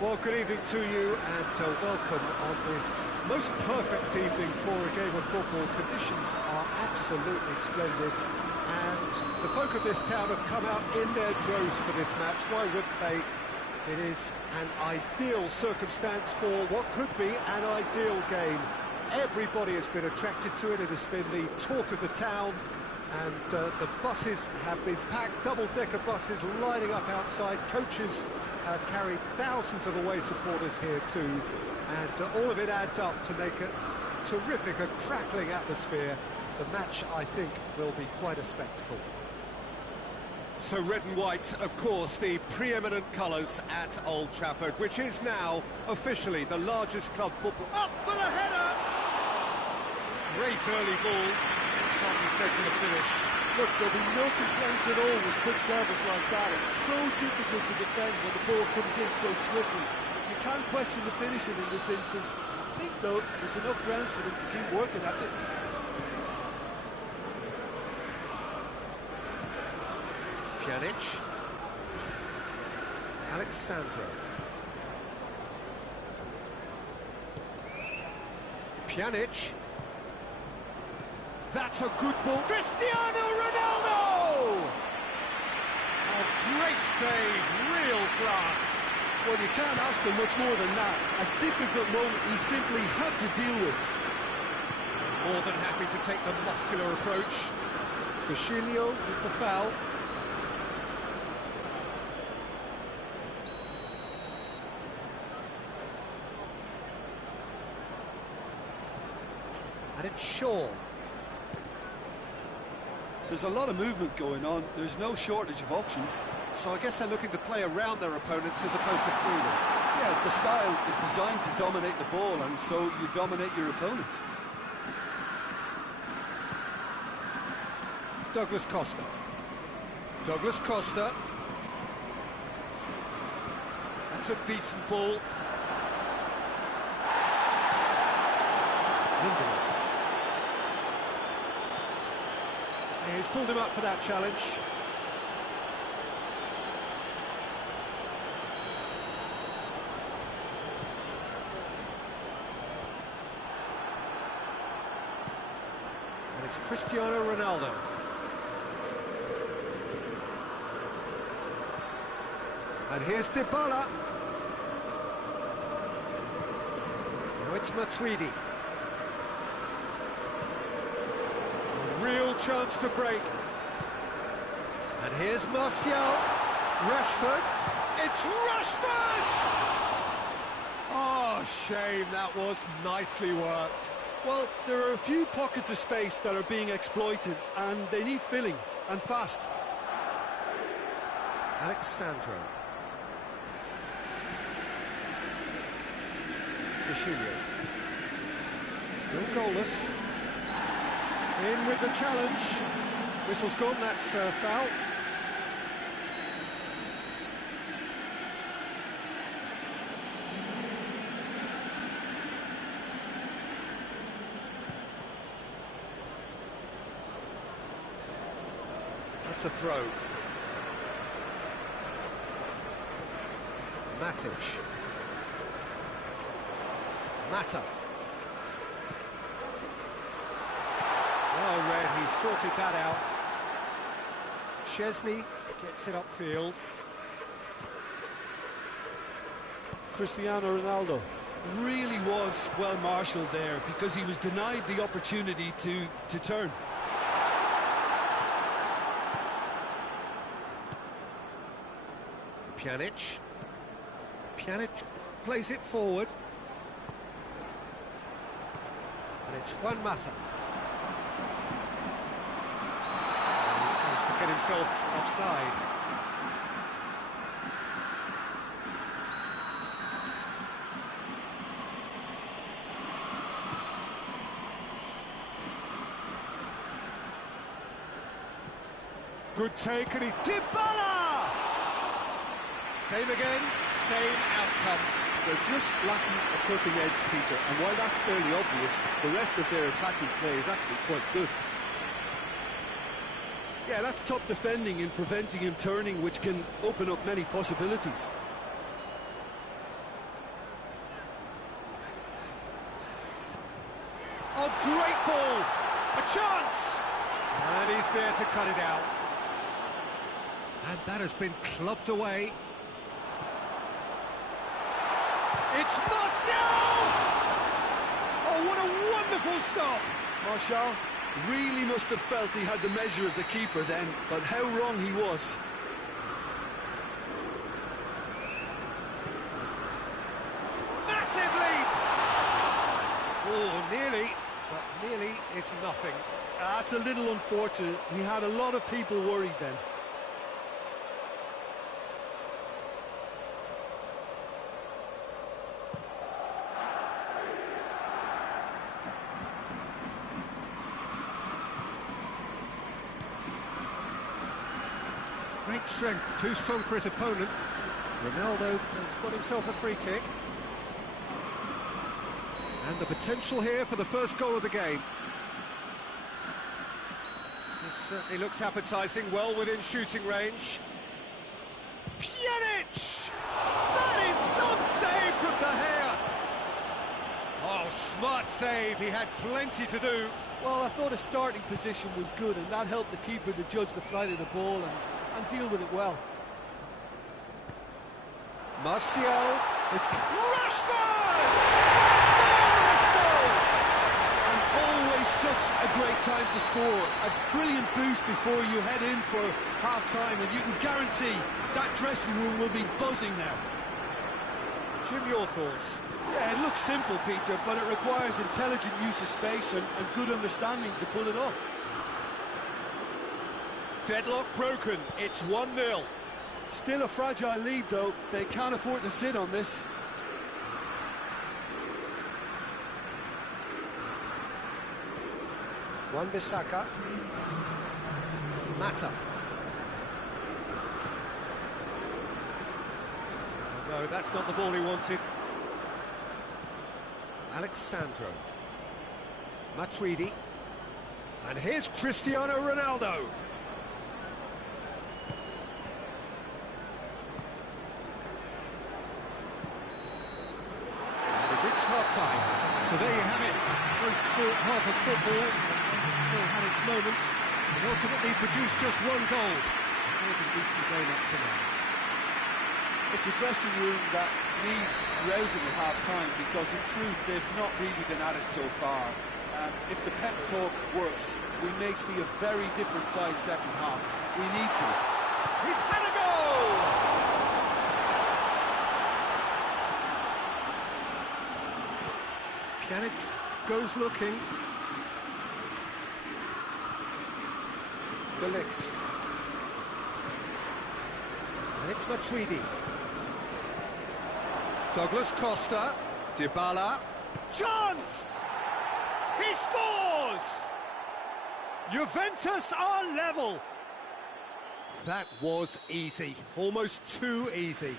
Well, good evening to you and welcome on this most perfect evening for a game of football. Conditions are absolutely splendid and the folk of this town have come out in their droves for this match. Why wouldn't they? It is an ideal circumstance for what could be an ideal game. Everybody has been attracted to it. It has been the talk of the town, and the buses have been packed, double-decker buses lining up outside. Coaches have carried thousands of away supporters here too, and all of it adds up to make a terrific, a crackling atmosphere. The match, I think, will be quite a spectacle. So red and white, of course, the preeminent colours at Old Trafford, which is now officially the largest club football. Up for the header! Great early ball, can't mistake for the finish. Look, there'll be no complaints at all with quick service like that. It's so difficult to defend when the ball comes in so swiftly. You can't question the finishing in this instance. I think, though, there's enough grounds for them to keep working at it. Pjanic. Alexandro. Pjanic. That's a good ball. Cristiano Ronaldo! A great save, real class. Well, you can't ask for much more than that. A difficult moment he simply had to deal with. More than happy to take the muscular approach. Deschilio with the foul. And it's Shaw. There's a lot of movement going on. There's no shortage of options. So I guess they're looking to play around their opponents as opposed to through them. Yeah, the style is designed to dominate the ball, and so you dominate your opponents. Douglas Costa. Douglas Costa. That's a decent ball. Lindelof. He's pulled him up for that challenge. And it's Cristiano Ronaldo. And here's Dybala. Now it's Matuidi. Real chance to break. And here's Martial. Rashford. It's Rashford! Oh, shame, that was nicely worked. Well, there are a few pockets of space that are being exploited, and they need filling, and fast. Alexandro. Deschilio. Still goalless. In with the challenge. Whistle's gone, that's foul. That's a throw. Matic. Mata. Well read, he sorted that out. Chesney gets it upfield. Cristiano Ronaldo really was well marshalled there because he was denied the opportunity to turn. Pjanic. Pjanic plays it forward. And it's Juan Mata. Get himself offside. Good take, and he's Dybala! Same again, same outcome. They're just lacking a cutting edge, Peter, and while that's fairly obvious, the rest of their attacking play is actually quite good. Yeah, that's top defending and preventing him turning, which can open up many possibilities. ball, a chance! And he's there to cut it out. And that has been clubbed away. It's Martial! Oh, what a wonderful stop! Martial really must have felt he had the measure of the keeper then, but how wrong he was. Massive leap! Oh, nearly, but nearly is nothing. That's a little unfortunate. He had a lot of people worried then. Great strength, too strong for his opponent. Ronaldo has got himself a free kick. And the potential here for the first goal of the game. This certainly looks appetising, well within shooting range. Pjanic! That is some save from De Gea! Oh, smart save, he had plenty to do. Well, I thought his starting position was good, and that helped the keeper to judge the flight of the ball and deal with it well. Martial, it's Rashford! And always such a great time to score. A brilliant boost before you head in for half-time, and you can guarantee that dressing room will be buzzing now. Jim, your thoughts? Yeah, it looks simple, Peter, but it requires intelligent use of space and good understanding to pull it off. Deadlock broken, it's 1-0. Still a fragile lead, though. They can't afford to sit on this. Wan-Bissaka. Mata. No, that's not the ball he wanted. Alexandro. Matuidi. And here's Cristiano Ronaldo. Half-time. So there you have it. One sport, half of football. Still had its moments, and ultimately produced just one goal. A decent game up to now. It's a dressing room that needs rousing at half-time, because in truth they've not really been at it so far. If the pep talk works, we may see a very different side second half. We need to. He's had a goal! Pjanic goes looking. De Ligt. And it's Matuidi. Douglas Costa. Dybala. Chance! He scores! Juventus are level. That was easy. Almost too easy.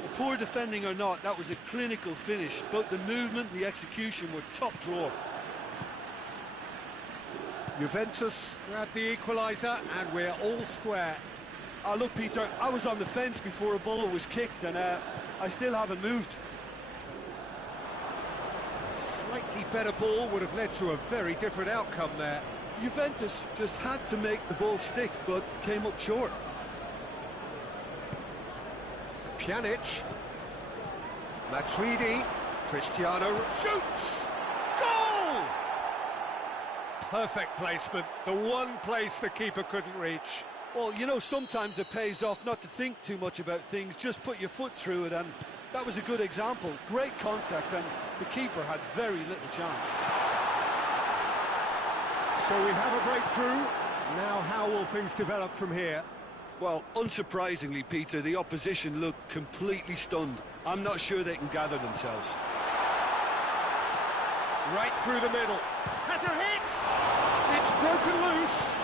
Well, poor defending or not, that was a clinical finish. Both the movement and the execution were top drawer. Juventus grabbed the equaliser, and we're all square. Look, Peter, I was on the fence before a ball was kicked, and I still haven't moved. A slightly better ball would have led to a very different outcome there. Juventus just had to make the ball stick, but came up short. Pjanic. Matuidi. Cristiano shoots! Goal! Perfect placement, the one place the keeper couldn't reach. Well, you know, sometimes it pays off not to think too much about things, just put your foot through it, and that was a good example. Great contact, and the keeper had very little chance. So we have a breakthrough. Now how will things develop from here? Well, unsurprisingly, Peter, the opposition looked completely stunned. I'm not sure they can gather themselves. Right through the middle. Has a hit! It's broken loose.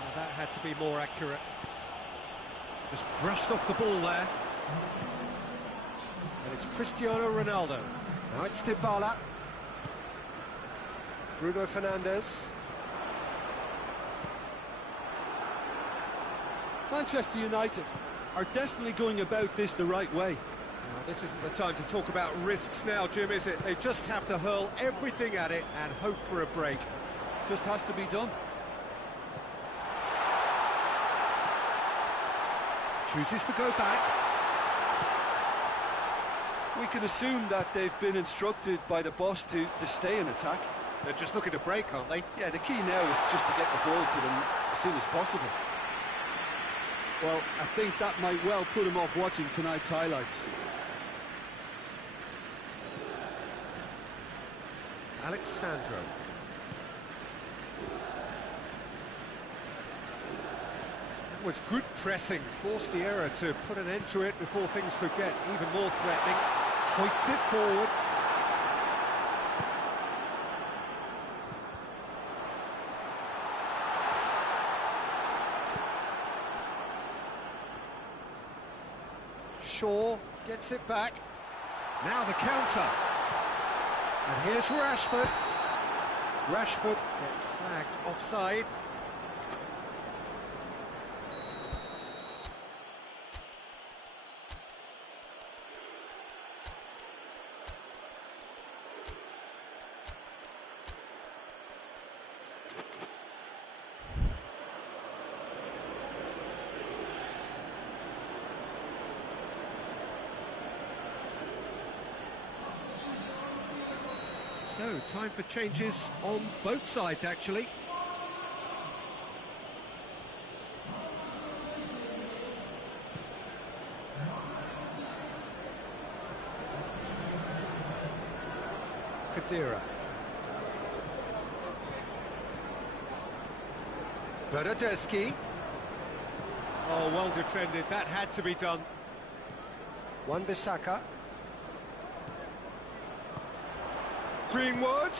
Oh, that had to be more accurate. Just brushed off the ball there. And it's Cristiano Ronaldo. Now it's Dybala. Bruno Fernandes. Manchester United are definitely going about this the right way. I This isn't the time to talk about risks now, Jim, is it? They just have to hurl everything at it and hope for a break. Just has to be done. Chooses to go back. We can assume that they've been instructed by the boss to stay in attack. They're just looking to break, aren't they? Yeah, the key now is just to get the ball to them as soon as possible. Well, I think that might well put him off watching tonight's highlights. Alexandro. That was good pressing, forced the error to put an end to it before things could get even more threatening. Hoists it forward. Shaw gets it back. Now the counter. And here's Rashford. Rashford gets flagged offside. So, time for changes on both sides, actually. Kadira. Bernardeschi. Oh, well defended. That had to be done. Wan-Bissaka. Greenwood.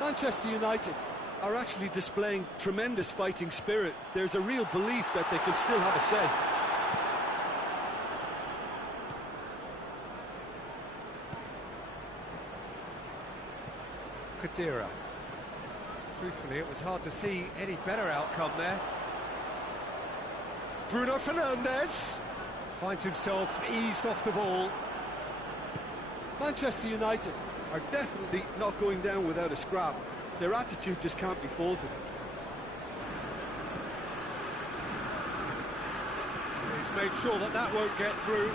Manchester United are actually displaying tremendous fighting spirit. There's a real belief that they can still have a say. Kadira. Truthfully, it was hard to see any better outcome there. Bruno Fernandes finds himself eased off the ball. Manchester United are definitely not going down without a scrap. Their attitude just can't be faulted. He's made sure that that won't get through.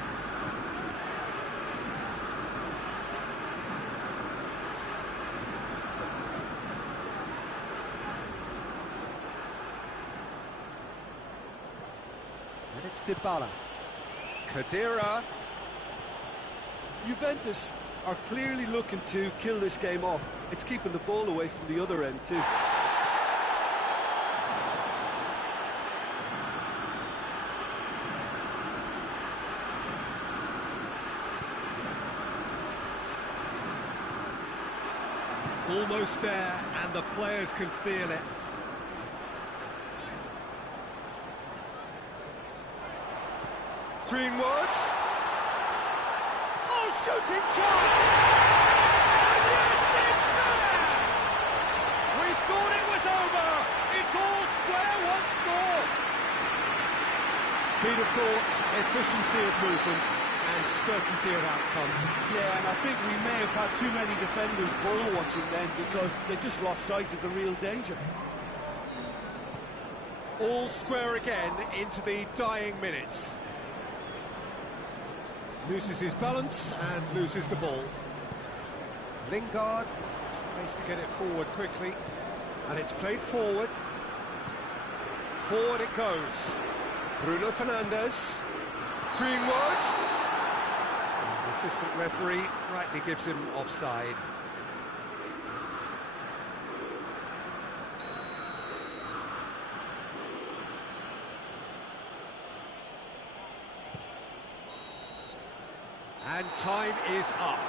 And it's Dybala. Kadira. Juventus are clearly looking to kill this game off. It's keeping the ball away from the other end too. Almost there, and the players can feel it. Greenwood. Oh, shooting chance! And yes, it's there! We thought it was over. It's all square once more. Speed of thought, efficiency of movement, and certainty of outcome. Yeah, and I think we may have had too many defenders ball watching then because they just lost sight of the real danger. All square again into the dying minutes. Loses his balance and loses the ball. Lingard tries to get it forward quickly, and it's played forward. Forward it goes. Bruno Fernandes. Greenwood. The assistant referee rightly gives him offside. And time is up.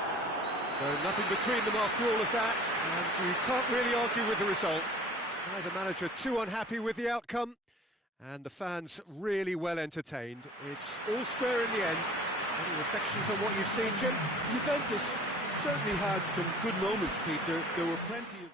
So nothing between them after all of that, and you can't really argue with the result. Neither manager too unhappy with the outcome, and the fans really well entertained. It's all square in the end. Any reflections on what you've seen, Jim? Juventus certainly had some good moments, Peter. There were plenty of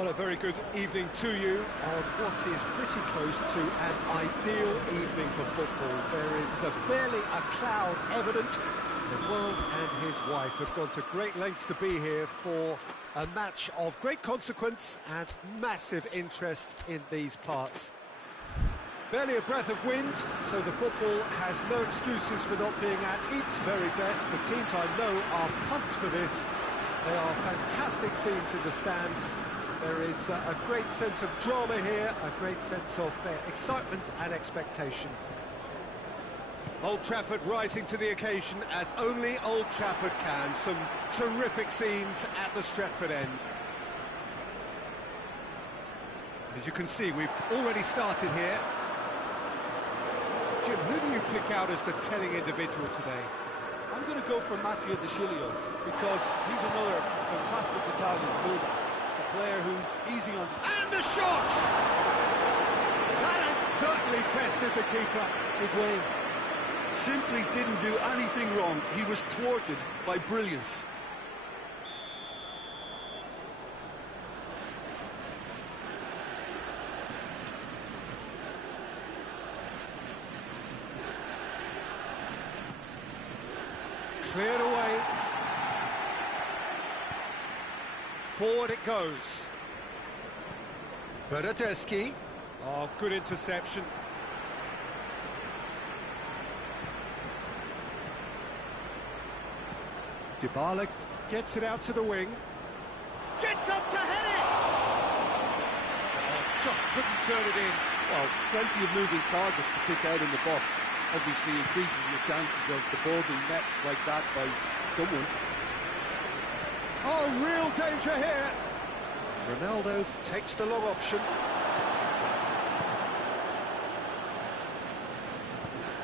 Well, a very good evening to you on what is pretty close to an ideal evening for football. There is barely a cloud evident. The world and his wife have gone to great lengths to be here for a match of great consequence and massive interest in these parts. Barely a breath of wind, so the football has no excuses for not being at its very best. The teams I know are pumped for this. There are fantastic scenes in the stands. There is a great sense of drama here, a great sense of excitement and expectation. Old Trafford rising to the occasion as only Old Trafford can. Some terrific scenes at the Stretford end. As you can see, we've already started here. Jim, who do you pick out as the telling individual today? I'm going to go for Matteo De Sciglio because he's another fantastic Italian fullback. A player who's easy on... And the shot! That has certainly tested the keeper. Higuain simply didn't do anything wrong. He was thwarted by brilliance. Cleared away. Forward it goes. Bernardeschi. Oh, good interception. Dybala gets it out to the wing. Gets up to head it! Oh, just couldn't turn it in. Well, plenty of moving targets to pick out in the box. Obviously increases your chances of the ball being met like that by someone. Oh, real danger here. Ronaldo takes the long option.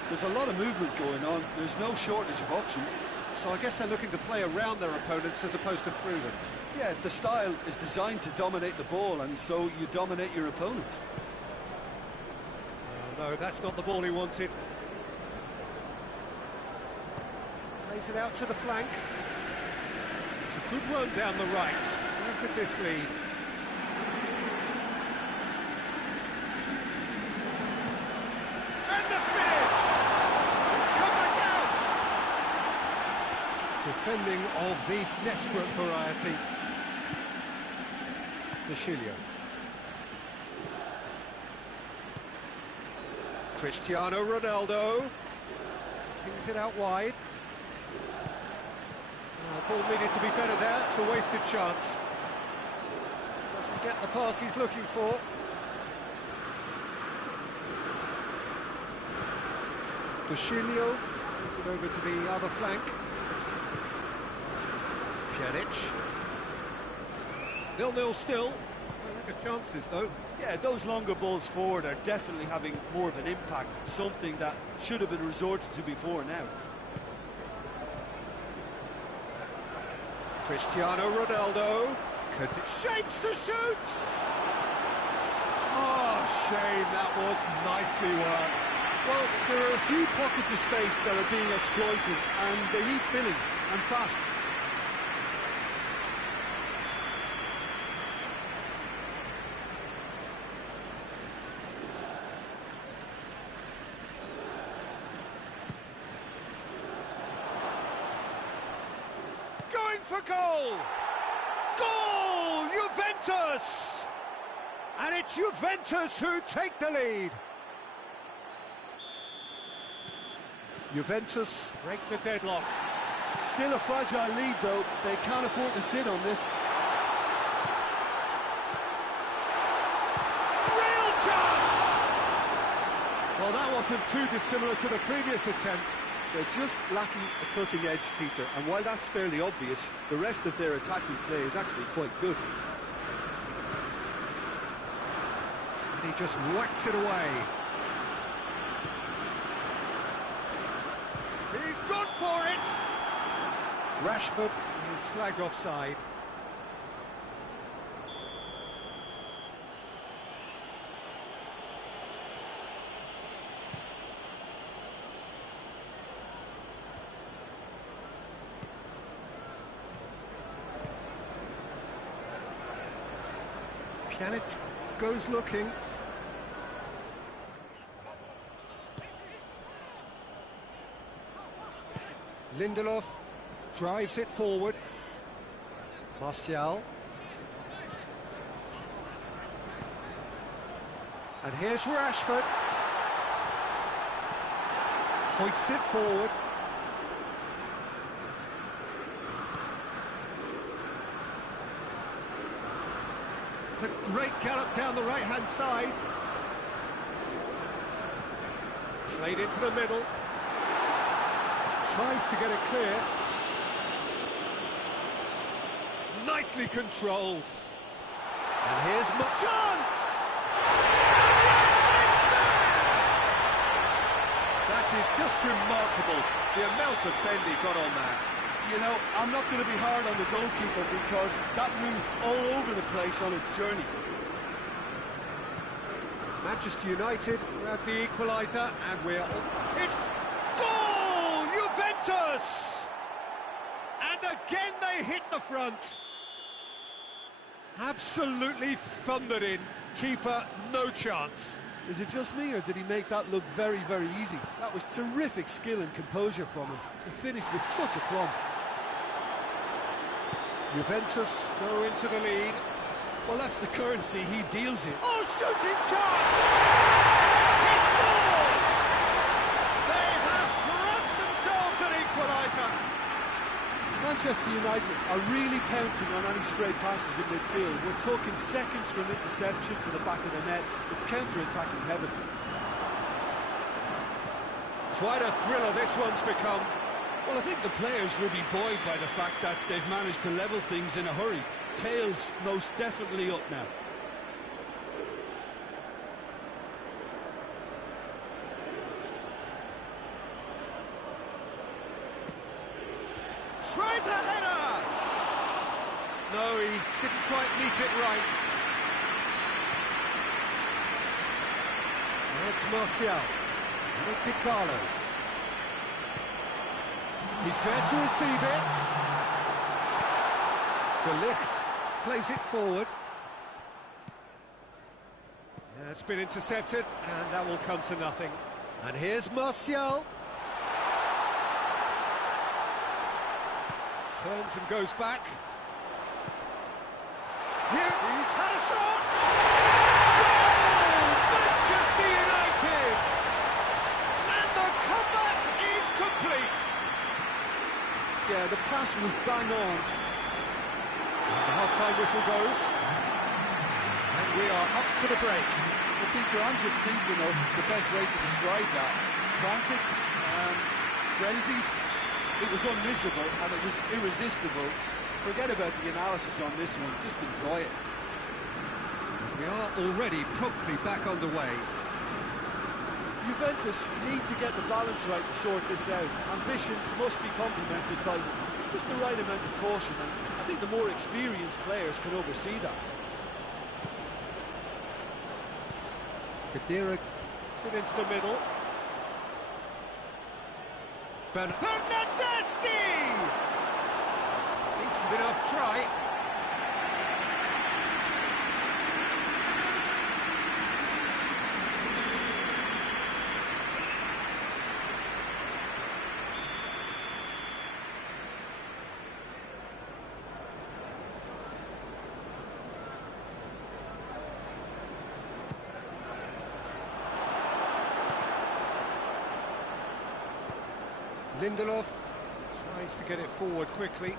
There's a lot of movement going on. There's no shortage of options. So I guess they're looking to play around their opponents as opposed to through them. Yeah, the style is designed to dominate the ball, and so you dominate your opponents. Oh, no, that's not the ball he wanted. Plays it out to the flank. It's a good run down the right. Look at this lead. And the finish! It's come back out! Defending of the desperate variety. De Sciglio. Cristiano Ronaldo. Kings it out wide. Ball needed to be better there, it's a wasted chance. Doesn't get the pass he's looking for. De Sciglio plays it over to the other flank. Pjanic. 0-0 still. No lack of chances though. Yeah, those longer balls forward are definitely having more of an impact, something that should have been resorted to before now. Cristiano Ronaldo. Shapes to shoot! Oh, shame, that was nicely worked. Well, there are a few pockets of space that are being exploited, and they need filling, and fast. Going for goal! Goal! Juventus! And it's Juventus who take the lead. Juventus break the deadlock. Still a fragile lead, though. They can't afford to sit on this. Real chance! Well, that wasn't too dissimilar to the previous attempt. They're just lacking a cutting edge, Peter, and while that's fairly obvious, the rest of their attacking play is actually quite good. And he just whacks it away. He's gone for it! Rashford is flagged offside. Pjanic goes looking. Lindelof drives it forward. Martial. And here's Rashford. Hoists it forward. It's a great gallop down the right-hand side. Played into the middle. Tries to get it clear. Nicely controlled. And here's chance! That is just remarkable, the amount of bend he got on that. You know, I'm not going to be hard on the goalkeeper because that moved all over the place on its journey. Manchester United grab the equaliser, and it's goal! Juventus! And again they hit the front. Absolutely thundered in. Keeper, no chance. Is it just me, or did he make that look very, very easy? That was terrific skill and composure from him. He finished with such a plumb. Juventus go into the lead. Well, that's the currency he deals in. Oh, shooting chance! He scores! They have grabbed themselves an equaliser. Manchester United are really pouncing on any stray passes in midfield. We're talking seconds from interception to the back of the net. It's counter-attacking heaven. Quite a thriller this one's become. Well, I think the players will be buoyed by the fact that they've managed to level things in a hurry. Tails most definitely up now. Tries a header! No, he didn't quite meet it right. Now it's Martial. And it's Igalo. He's there to receive it. De Ligt plays it forward. Yeah, it's been intercepted, and that will come to nothing. And here's Martial. Turns and goes back. Here, he's had a shot! Goal! Manchester United! And the comeback is complete! Yeah, the pass was bang on. And the half-time whistle goes. And we are up to the break. Well, Peter, I'm just thinking of the best way to describe that. Frantic, frenzied. It was unmissable and it was irresistible. Forget about the analysis on this one, just enjoy it. We are already promptly back underway. Juventus need to get the balance right to sort this out. Ambition must be complemented by just the right amount of caution, and I think the more experienced players can oversee that. Kadira gets it into the middle. Bernardeschi! Decent enough try. Lindelof tries to get it forward quickly.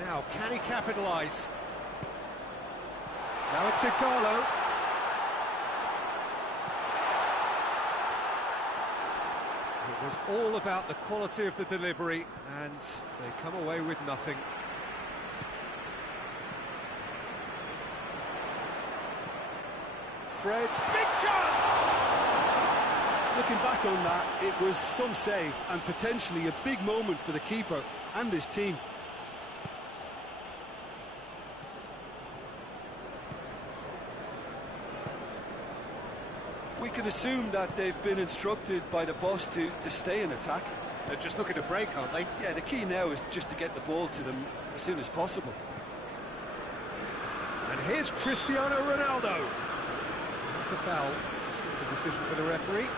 Now, can he capitalise? Now it's Igalo. It was all about the quality of the delivery, and they come away with nothing. Fred, big chance! Looking back on that, it was some save and potentially a big moment for the keeper and his team. We can assume that they've been instructed by the boss to stay in attack. They're just looking to break, aren't they? Yeah, the key now is just to get the ball to them as soon as possible. And here's Cristiano Ronaldo. That's a foul. Simple decision for the referee.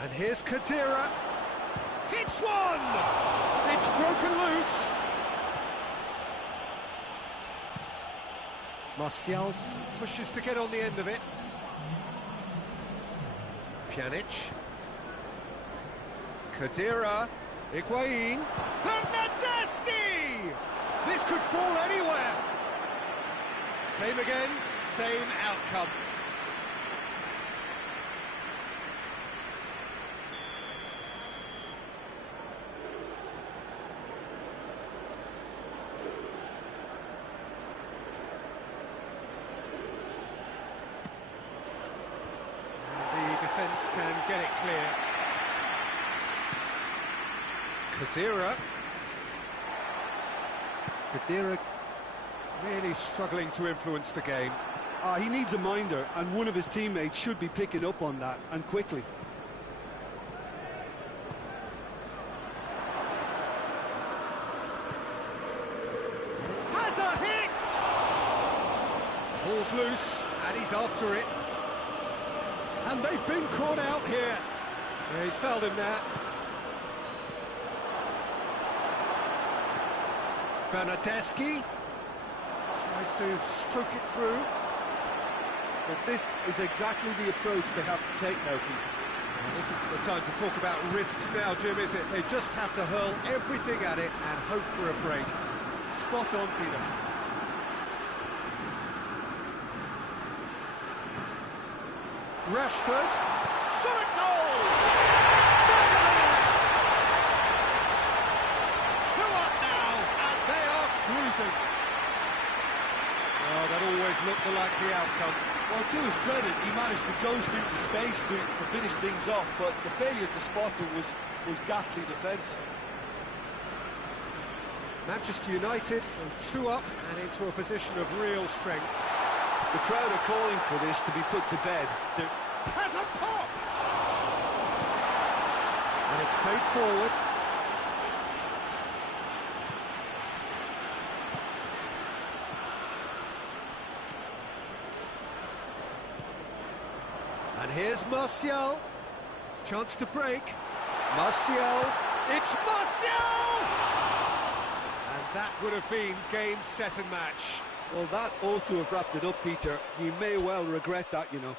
And here's Khedira. Hits one! It's broken loose. Martial pushes to get on the end of it. Pjanic. Khedira. Higuain. Bernardeschi! This could fall anywhere. Same again, same outcome. Defence can get it clear. Khedira really struggling to influence the game. He needs a minder, and one of his teammates should be picking up on that, and quickly. Has a hit! Ball's loose, and he's after it. And they've been caught out here. Yeah, he's fouled him there. Bernardeschi tries to stroke it through. But this is exactly the approach they have to take now, Peter. Well, this isn't the time to talk about risks now, Jim, is it? They just have to hurl everything at it and hope for a break. Spot on, Peter. Rashford, shot a goal! 2 up now, and they are cruising. Oh, that always looked the likely outcome. Well, to his credit, he managed to ghost into space to finish things off, but the failure to spot him was ghastly defence. Manchester United go 2 up and into a position of real strength. The crowd are calling for this to be put to bed. Has a pop! And it's played forward. And here's Martial. Chance to break. Martial. It's Martial! And that would have been game, set and match. Well, that ought to have wrapped it up, Peter. You may well regret that, you know.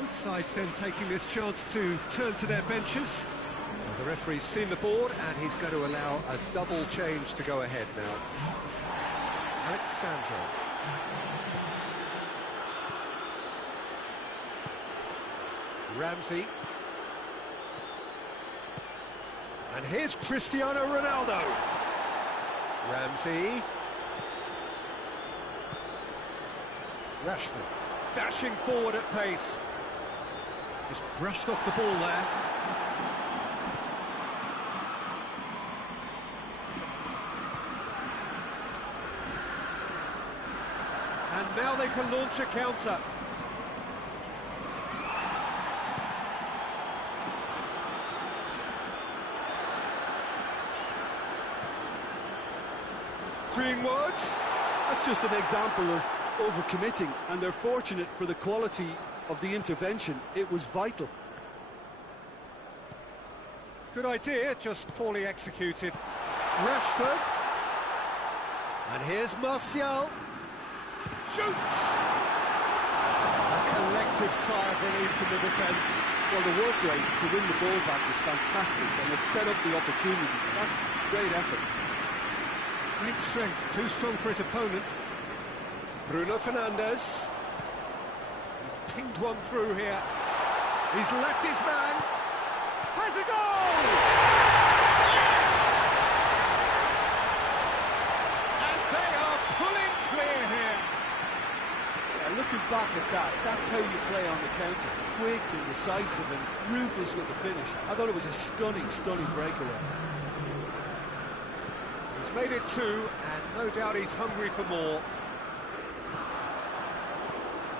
Both sides then taking this chance to turn to their benches. Well, the referee's seen the board and he's going to allow a double change to go ahead now. Alexandro. Ramsey. And here's Cristiano Ronaldo. Ramsey. Rashford dashing forward at pace. Just brushed off the ball there. And now they can launch a counter. Greenwood. That's just an example of overcommitting, and they're fortunate for the quality of the intervention. It was vital. Good idea, just poorly executed. Rashford. And here's Martial. Shoots! A collective sigh of relief from the defence. Well, the work rate to win the ball back was fantastic, and it set up the opportunity. That's great effort. Great strength, too strong for his opponent. Bruno Fernandes. He's pinged one through here. He's left his man. Has a goal! Yes! And they are pulling clear here. Yeah, looking back at that, that's how you play on the counter. Quick and decisive and ruthless with the finish. I thought it was a stunning, stunning breakaway. He's made it two, and no doubt he's hungry for more.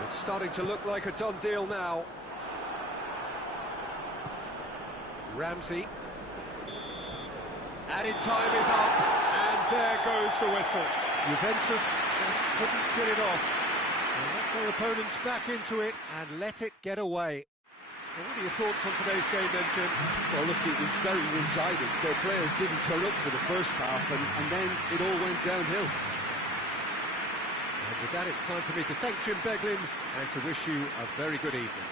It's starting to look like a done deal now. Ramsey. Added time is up, and there goes the whistle. Juventus just couldn't get it off. They let their opponents back into it and let it get away. Well, what are your thoughts on today's game then, Jim? Well, look, it was very one-sided. Their players didn't turn up for the first half, and then it all went downhill. And with that, it's time for me to thank Jim Beglin and to wish you a very good evening.